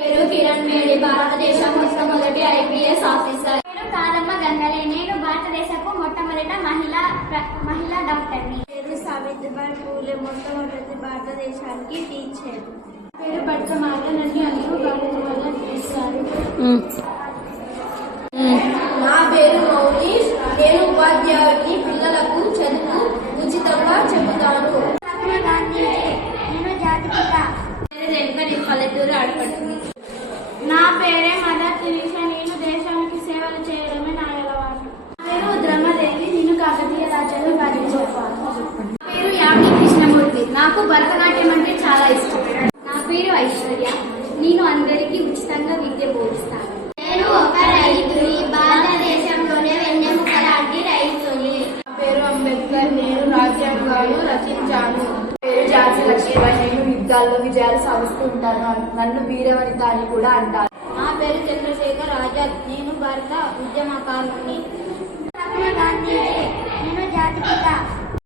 పేరు కిరణ్ మేడి, భారతదేశం మొట్టమొదటి ఐపీఎస్ ఆఫీసర్. పేరు కారమ్మ గంగలే, నేను భారతదేశపు మొట్టమొదటి మహిళా డాక్టర్ని. పేరు సావిత్రిబాయి పూలే, మొట్టమొదటి భారతదేశానికి టీచర్. పేరు పట్కమాల, నన్ను అందరూ భారత వల్ల పిలుస్తారు. నా పేరు మౌని, నేను ఉపాధ్యాయుడిని. పిల్లలకు చదువు ఉచితంగా చెబుతాను. నేను జాతిపిత. పల్లెటూరు ఆడపడుతుంది. నా పేరే మదర్ తెరీసా, నేను దేశానికి సేవలు చేయడమే నా అలవాటు. నా పేరు రుద్రమదేవి, నేను కాకతీయ రాజ్యాన్ని పాటించేవాను. నా పేరు యామి కృష్ణమూర్తి, నాకు భరతనాట్యం అంటే చాలా ఇష్టం. నా పేరు ఐశ్వర్య, నేను అందరికీ ఉచితంగా విద్య బోధిస్తాను. నేను ఒక రైతుని, భారతదేశంలోనే వెన్నెముక లాంటి రైతుని. నా పేరు అంబేద్కర్, నేను రాజ్యాంగాలు రచించాను. పేరు ఝాన్సీ లక్ష్మీబాయి, నేను యుద్ధాల్లో విజయాలు సాధిస్తూ ఉంటాను. నన్ను వీరవనిత అని కూడా అంటారు. నా పేరు చంద్రశేఖర్ ఆజాద్, నేను భారత ఉద్యమకారుని.